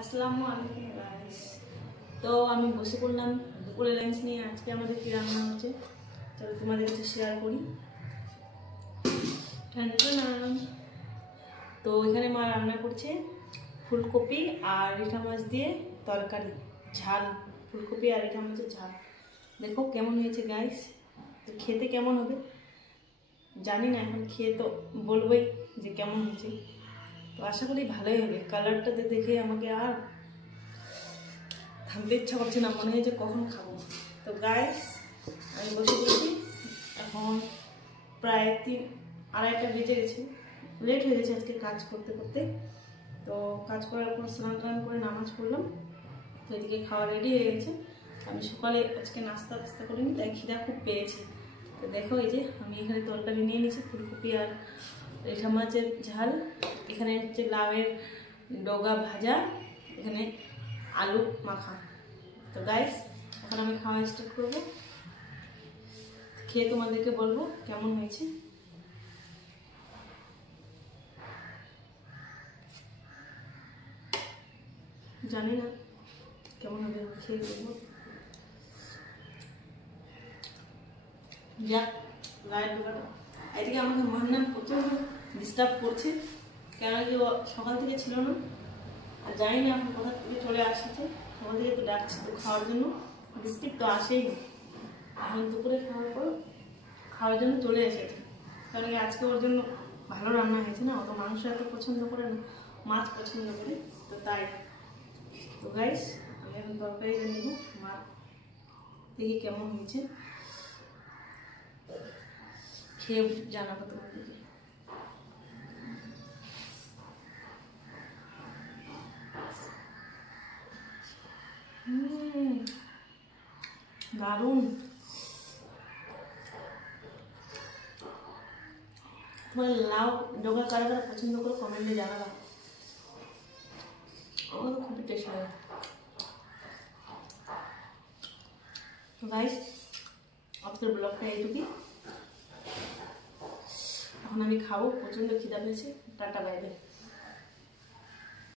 আসসালামু আলাইকুম গাইস। তো আমি বসে পড়লাম দুপুরে লাঞ্চ নিয়ে। আজকে আমাদের কি রান্না হচ্ছে চলো তোমাদের কাছে শেয়ার করি। তো এখানে মা রান্না করছে ফুলকপি আর রিঠা মাছ দিয়ে তরকারি, ঝাল, ফুলকপি আর রিঠা মাছের ঝাল। দেখো কেমন হয়েছে গাইস। তো খেতে কেমন হবে জানি না, এখন খেয়ে তো বলবোই যে কেমন হয়েছে। তো আশা করি ভালোই হবে। কালারটা দেখে আমাকে আর থামতে ইচ্ছা করছে না, মনে হয় যে কখন খাবো। তো গাইস আমি বসে পড়েছি, এখন প্রায় 2-2:30 বেজে গেছে। লেট হয়ে গেছে আজকে কাজ করতে করতে। তো কাজ করার পর স্নান টান করে নামাজ পড়লাম। তো এদিকে খাওয়া রেডি হয়ে গেছে। আমি সকালে আজকে নাস্তা করিনি, তাই খিদা খুব পেয়েছি। তো দেখো এই যে আমি এখানে তরকারি নিয়ে নিয়েছি, ফুলকপি আর রিঠা মাছের ঝাল, এখানে হচ্ছে লাউয়ের ডগা ভাজা, এখানে আলু মাখা। তো গাইস এখন আমি খাওয়া স্টার্ট করবো, খেয়ে তোমাদেরকে বলবো কেমন হয়েছে। জানি না কেমন হবে, খেয়ে বলবো। যাক লাইট ডোকাটা এদিকে আমাকে মহান্না প্রচুর ডিস্টার্ব করছে, কেন কি সকাল থেকে ছিল না, আর জানি না এখন কোথা থেকে চলে আসছে। সকাল থেকে তো ডাকছে তো খাওয়ার জন্য, বিস্কিট তো আসেই না। এখন দুপুরে খাওয়ার পর খাওয়ার জন্য চলে এসেছে, কারণ কি আজকে ওর জন্য ভালো রান্না হয়েছে না, অত মাংস এত পছন্দ করে না, মাছ পছন্দ করে, তো তাই। তো গাইস আমি এখন তরকারিটা নেব, মাছ দেখি কেমন হয়েছে, খেয়ে জানাবো তোমাদেরকে। দারুণ। তোমার লাউ ডগা কারা কারা পছন্দ করে কমেন্টে জানাবা, আমার তো খুবই টেস্ট লাগে। তো গাইস আজকের ব্লগটা এইটুকুই, এখন আমি খাবো, প্রচন্ড খিদা পেয়েছে। Tata bye bye.